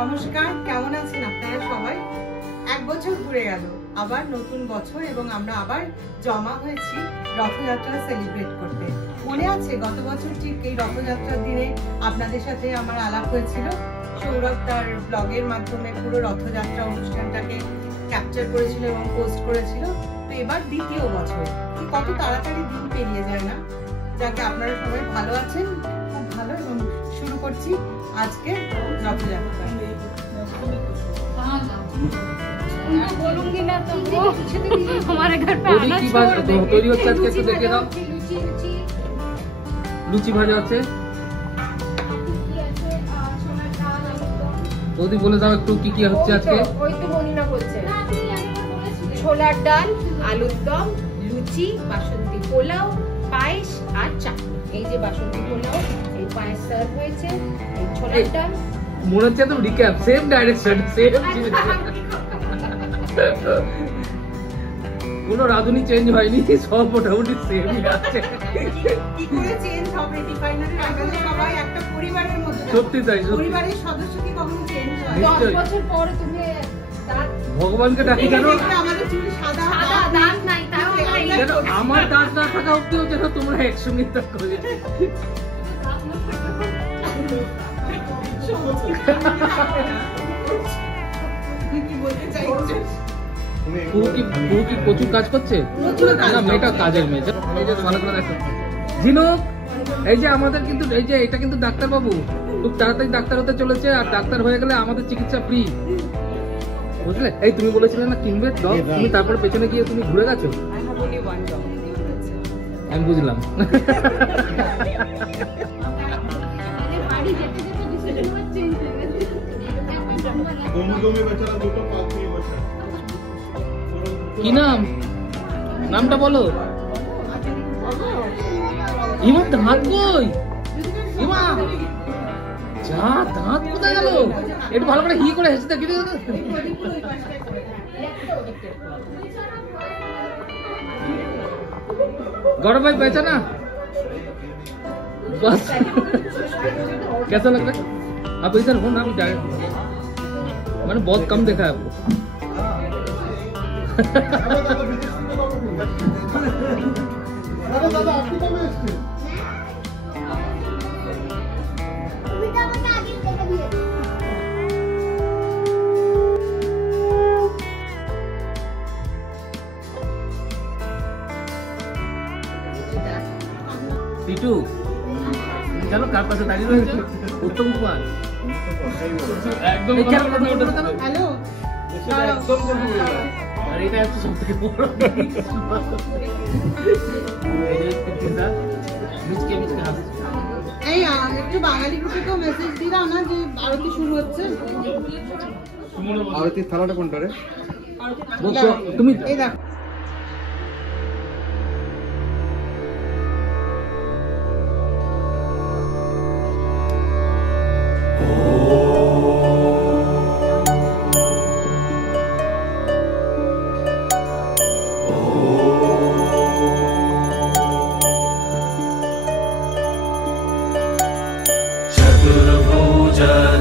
নমস্কার, কেমন আছেন আপনারা সবাই? এক বছর ঘুরে গেল, আবার নতুন বছর এবং আমরা আবার জমা হয়েছি রথযাত্রা সেলিব্রেট করতে। মনে আছে গত বছর ঠিক এই রথযাত্রার দিনে আপনাদের সাথে আমার আলাপ হয়েছিল। সৌরভ তার ব্লগের মাধ্যমে পুরো রথযাত্রা অনুষ্ঠানটাকে ক্যাপচার করেছিল এবং পোস্ট করেছিল। তো এবার দ্বিতীয় বছর, কত তাড়াতাড়ি দিন পেরিয়ে যায় না। যাকে আপনারা সবাই ভালো আছেন, খুব ভালো। এবং শুরু করছি আজকে রথযাত্রা। बोलूंगी ना तो वो हमारे घर पे आना छोड़ देंगे। তৈরি হচ্ছে আজকে, একটু দেখে দাও। লুচি ভাজা আছে, বৌদি বলে দাও একটু কি কি হচ্ছে আজকে। ওই তো মনিরা বলছে ছোলার ডাল, আলুর দম, লুচি, বাসন্তী পোলাও, পায়েস আর চাটনি। এই যে বাসন্তী পোলাও, এই পায়েস সার্ভ হয়েছে, এই ছোলার ডাল। মনে হচ্ছে একদম রিক্যাপ, সেম ডাইরেকশন, সেম জিনিস, কোনো রাঁধুনি চেঞ্জ হয়নি, সব মোটামুটি সেম আছে। কি করে চেঞ্জ হবে? ডিফাইনারের আগে সবাই একটা পরিবারের মতো, সত্যি তাই। পরিবারের সদস্য কি কখনো চেঞ্জ হয়? 10 বছর পর তুমি ভগবানকে ডাকি জানো, আমাদের চুলে সাদা সাদা দাগ নাই, তাও নাই। যেন আমার দাঁত না থাকা অব্দিও যেন তোমরা একসঙ্গে থাকো। প্রচুর কাজ করছে না, মেয়েটা কাজের মেয়ে। ভালো করে দেখো ঝিনুক, এই যে আমাদের কিন্তু এই যে এটা কিন্তু ডাক্তার বাবু খুব তাড়াতাড়ি ডাক্তার হতে চলেছে, আর ডাক্তার হয়ে গেলে আমাদের চিকিৎসা ফ্রি, বুঝলে? এই তুমি বলেছিলে না কিনবে ডগ, তুমি তারপরে পেছনে গিয়ে তুমি ঘুরে গেছো। আমি বুঝলাম। কি নাম? নামটা বলো। ইমা দাঁত কই? ইমা যা দাঁত কোথায় গেল? একটু ভালো করে হি করে হেসে দেখি। गौरव भाई पहचाना? बस कैसा लग रहा है? आप इधर हो ना, मैंने बहुत कम देखा है आपको। টিটু চলো, কার পাশে দাঁড়িয়ে রয়েছে? উত্তম কুমার একদম হ্যালো। আর এটা হচ্ছে সব থেকে বড় এই একটু বাঙালি গ্রুপে মেসেজ দিলাম না যে আরতি শুরু হচ্ছে। আরতির থালাটা কোনটা রে? তুমি এই দেখো,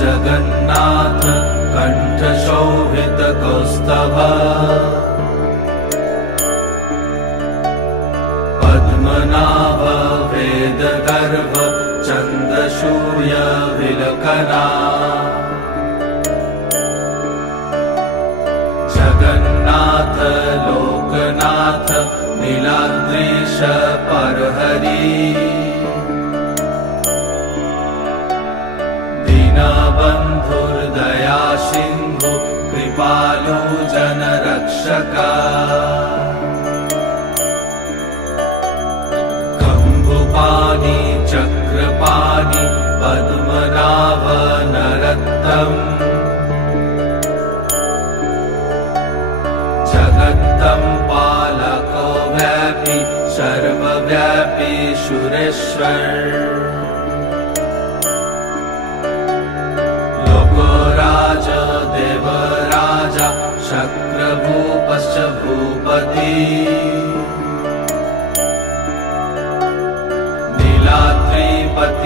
जगन्नाथ कंठ शोभित कौस्तभ पद्मनाभ वेद गर्भ चंद सूर्य विलकना जगन्नाथ लोकनाथ नीलाद्रीश परहरि बंधुर्दया सिंधु कृपालु जन रक्षका कंबुपानी चक्रपानी पद्मनाभ नरत्तम जगत्तम पालको व्यापी सर्वव्यापी सुरेश्वर देवराजा शक्रभूपश्च भूपति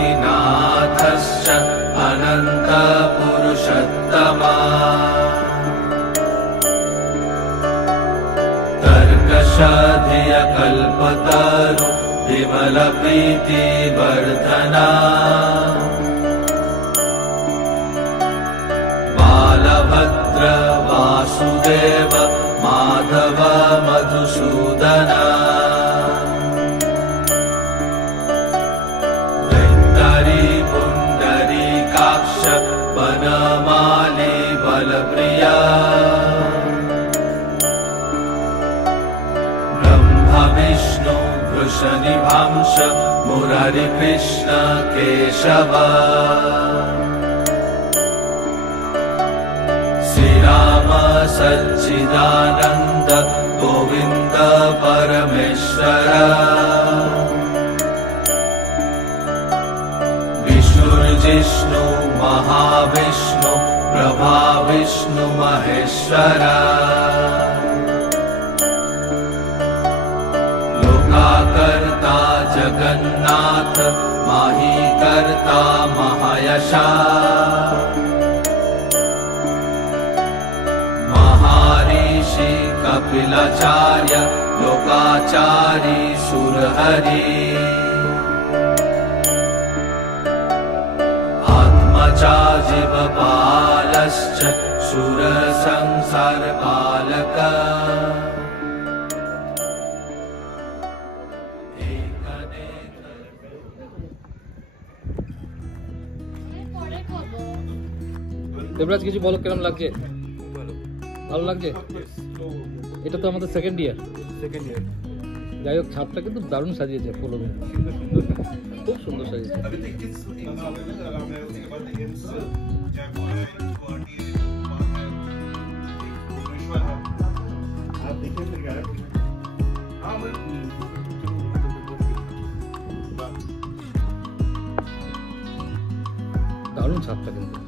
नीलाद्रिपतिनाथश्च अनन्तपुरुषोत्तम प्रियोत्तमा तर्कशाधिय कल्पतरु विमल प्रीति वर्धना बालभद्र वासुदेव माधव मधुसूदना वैतरी पुण्डरीकाक्ष वनमाली बलप्रिया विष्णु वृषनिभांश मुरारी कृष्ण केशव श्रीराम सच्चिदानंद गोविंद परमेश्वर विष्णुर्जिष्णु महाविष्णु प्रभा विष्णु महेश्वर कर्ता जगन्नाथ माही कर्ता महायशा महर्षि कपिलाचार्य लोकाचारी सुरहरि आत्मजा जीवपालश्च सुर संसार पालक দেবরাজ কিছু বলো, কেমন লাগছে? ভালো লাগছে? এটা তো আমাদের সেকেন্ড ইয়ার। যাই হোক, ছাদটা কিন্তু দারুণ সাজিয়েছে ফুল দিয়ে, খুব সুন্দর সাজিয়েছে। দারুণ ছাদটা কিন্তু।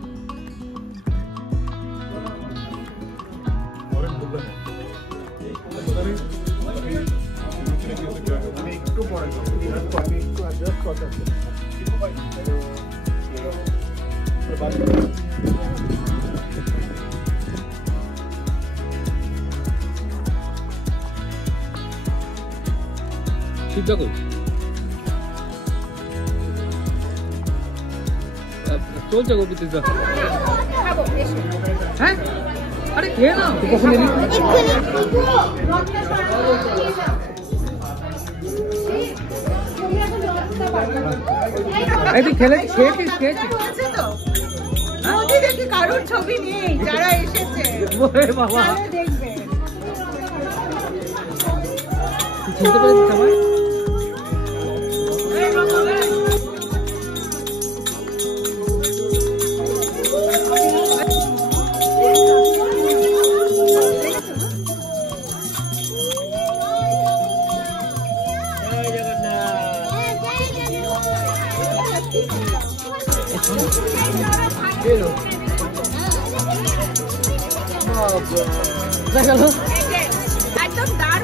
চলছে গোপিতা। হ্যাঁ, আরে খেয়ে না, কখন এলি? কারোর ছবি নেই, যারা এসেছে বাবা দেখবে। চিনতে পেরেছিস আমায়?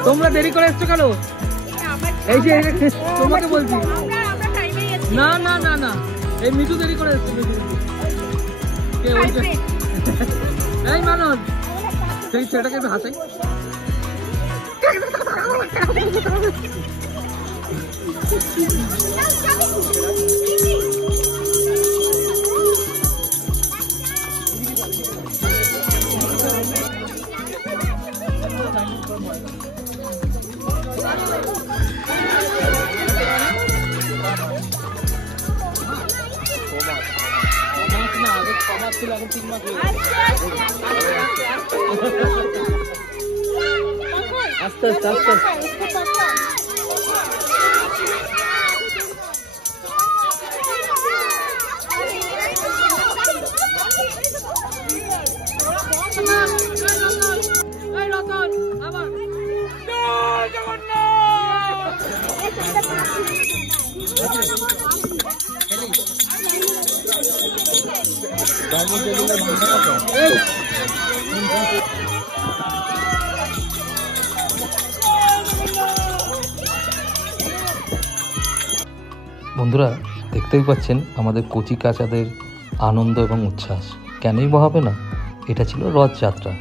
তোমরা দেরি করে এসছো কেন? এই যে তোমাকে বলছি, না না না না, এই মিঠু দেরি করে এসছো। এই মানব, সেই ছেলেটাকে একটু হাসাই। আস্তে আস্তে আস্তে বন্ধুরা দেখতেই পাচ্ছেন আমাদের কচি কাচাদের আনন্দ এবং উচ্ছ্বাস। কেনই বা হবে না? এটা ছিল রথযাত্রা।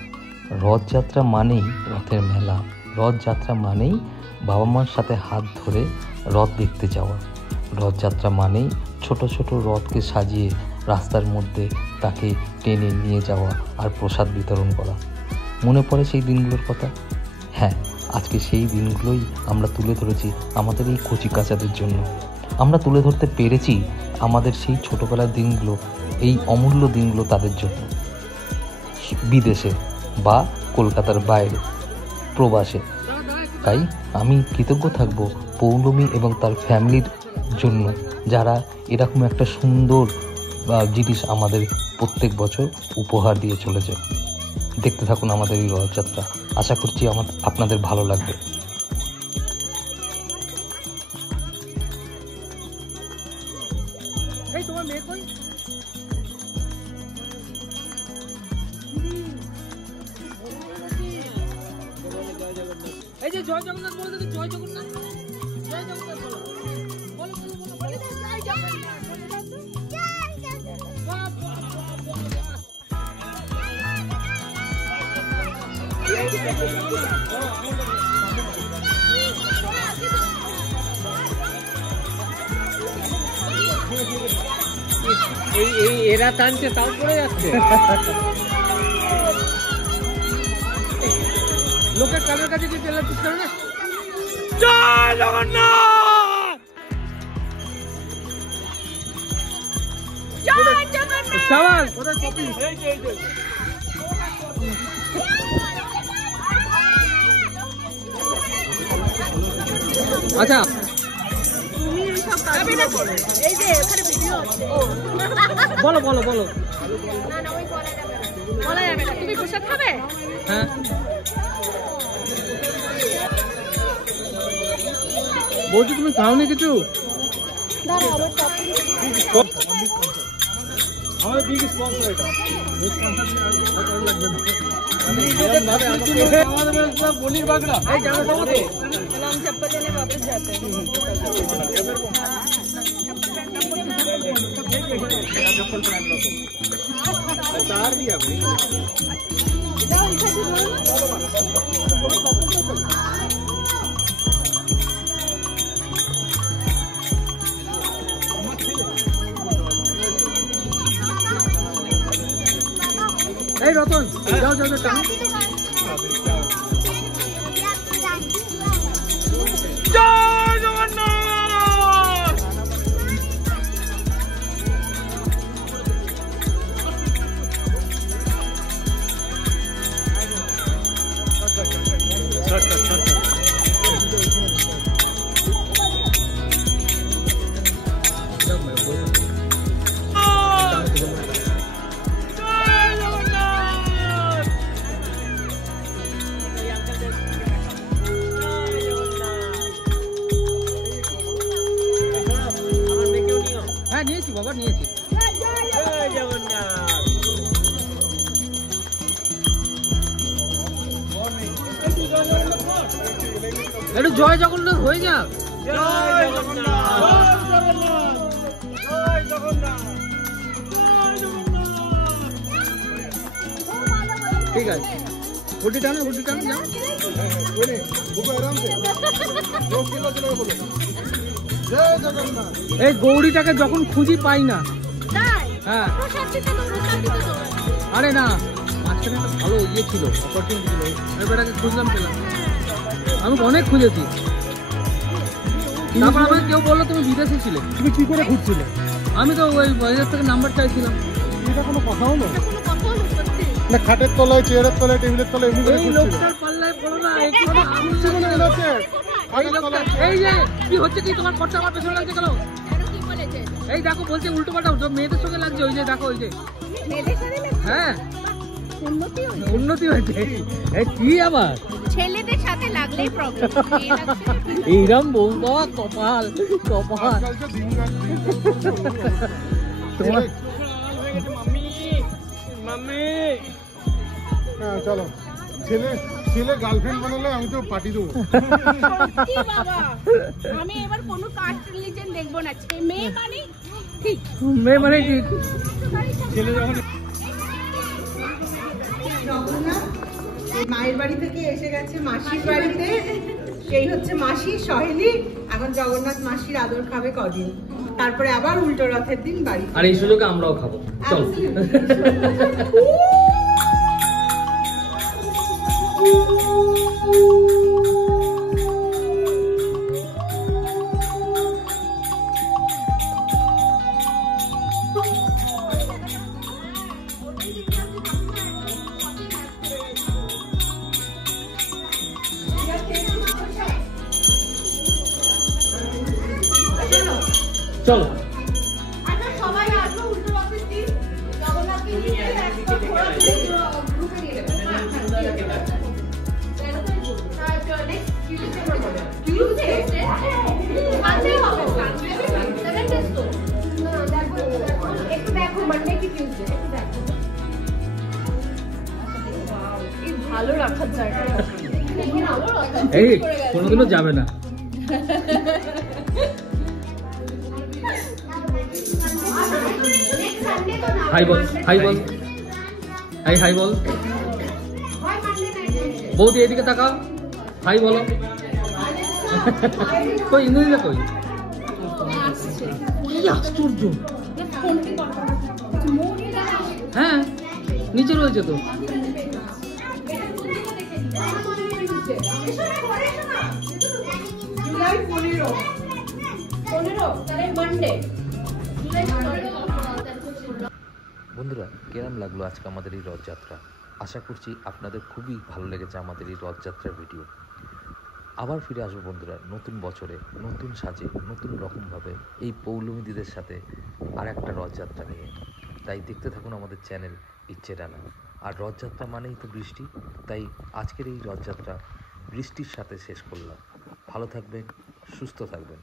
রথযাত্রা মানেই রথের মেলা, রথযাত্রা মানেই বাবা মার সাথে হাত ধরে রথ দেখতে যাওয়া, রথযাত্রা মানেই ছোট ছোট রথকে সাজিয়ে রাস্তার মধ্যে তাকে টেনে নিয়ে যাওয়া আর প্রসাদ বিতরণ করা। মনে পড়ে সেই দিনগুলোর কথা? হ্যাঁ, আজকে সেই দিনগুলোই আমরা তুলে ধরেছি আমাদের এই কচি কাচাদের জন্য। আমরা তুলে ধরতে পেরেছি আমাদের সেই ছোটোবেলার দিনগুলো, এই অমূল্য দিনগুলো তাদের জন্য, বিদেশে বা কলকাতার বাইরে, প্রবাসে। তাই আমি কৃতজ্ঞ থাকব পৌলমী এবং তার ফ্যামিলির জন্য, যারা এরকম একটা সুন্দর জিনিস আমাদের প্রত্যেক বছর উপহার দিয়ে চলেছে। দেখতে থাকুন আমাদের এই রথযাত্রা, আশা করছি আপনাদের ভালো লাগবে। এই যে জয় জগন্নাথ বলে দিন, জয় জগন্নাথ, জয় জগন্নাথ বলো, বলো বলো বলো বলো, জয় জগন্নাথ, এই এরা টানছে তাও পড়ে যাচ্ছে। লোকের কানের কাছে কি টেলার পিস করে না? জয় জগন্নাথ, জয় জগন্নাথ। সাবাস, ওটা কপি। আচ্ছা, তুমি এই সব কাজগুলো করো। এই যে এখানে ভিডিও আছে। বলো বলো বলো। না না, ওই বলা যাবে না। তুমি প্রসাদ খাবে? হ্যাঁ। বলছি তুমি খাওনি কিছু? আমার বিগ স্পন্সর এটা। পনির বাগড়া এই জানো তো? हम चप्पल लेने वापस जाते हैं। उतार दिया भाई। এই রতন, যাও যাও যাও। জয় জগন্নাথ। হ্যাঁ নিয়েছি বাবা, নিয়েছি। জয় জগন্নাথ। একটু জয় জগন্নাথ হয়ে যাক। জয় জগন্নাথ, জয় জগন্নাথ, ঠিক আছে। ঘুটি টানো, ঘুটি টানো, যাও। এই গৌরীটাকে যখন খুঁজি পাই না। হ্যাঁ, আরে না, মাঝখানে একটা ভালো ইয়ে ছিল, অপরচুনিটি ছিল, এবারটাকে খুঁজলাম, পেলাম। আমি অনেক খুঁজেছি। তারপর আমাকে কেউ বললো তুমি বিদেশে ছিলে। তুমি কি করে খুঁজছিলে? আমি তো ওই বাইরের থেকে নাম্বার চাইছিলাম। এটা কোনো কথা হলো না? খাটের তলায়, চেয়ারের তলায়, টেবিলের তলায় এমনি করে খুঁজছিলে? এই লোকটার পাল্লায় পড়ো না। এই কথা খুঁজছে মনে হচ্ছে। এই যে কি হচ্ছে, কি তোমার পড়তে আমার পেছনে লাগছে কেন? এই দেখো, বলছে উল্টো পাল্টা, মেয়েদের সঙ্গে লাগছে। ওই যে দেখো, ওই যে হ্যাঁ, উন্নতি হয়েছে। কি আবার ছেলেদের সাথে লাগলেই প্রবলেম। এইরকম বউ বাবা, কপাল কপাল। তোমার মাম্মি, হ্যাঁ চলো। ছেলে গার্লফ্রেন্ড বানালে আমি তো পার্টি দেবো। বাবা, আমি এবার কোনো কাস্ট রিলিজিয়ন দেখবো না। মেয়ে মানে ঠিক, মেয়ে মানে ঠিক। ছেলে যখন মায়ের বাড়ি থেকে এসে গেছে মাসির বাড়িতে। সেই হচ্ছে মাসি সহেলি। এখন জগন্নাথ মাসির আদর খাবে কদিন, তারপরে আবার উল্টো রথের দিন বাড়ি। আর এই সুযোগে আমরাও খাবো, চল। চলো সবাই আসবো উল্টো রথের দিন, জগন্নাথকে নিয়ে একটা ঘোড়া গ্রুপে নিয়ে নেবে। একটু দেখো মানডে কি টিউসডে, একটু দেখো। এই ভালো রাখার জায়গা, এই কোনোদিনও যাবে না। হাই বল, হাই বল, হাই হাই বল। বৌদি এদিকে তাকাও, হাই বলো। কই ইন্দ্রিলা কই? কি আশ্চর্য! হ্যাঁ নিচে রয়েছে তো। জুলাই 15 তাহলে মানডে বন্ধুরা, কেমন লাগলো আজকে আমাদের এই রথযাত্রা? আশা করছি আপনাদের খুবই ভালো লেগেছে আমাদের এই রথযাত্রার ভিডিও। আবার ফিরে আসবো বন্ধুরা নতুন বছরে, নতুন সাজে, নতুন রকমভাবে এই পৌলমীদিদের সাথে আর একটা রথযাত্রা নিয়ে। তাই দেখতে থাকুন আমাদের চ্যানেল ইচ্ছে ডানা। আর রথযাত্রা মানেই তো বৃষ্টি, তাই আজকের এই রথযাত্রা বৃষ্টির সাথে শেষ করলাম। ভালো থাকবেন, সুস্থ থাকবেন।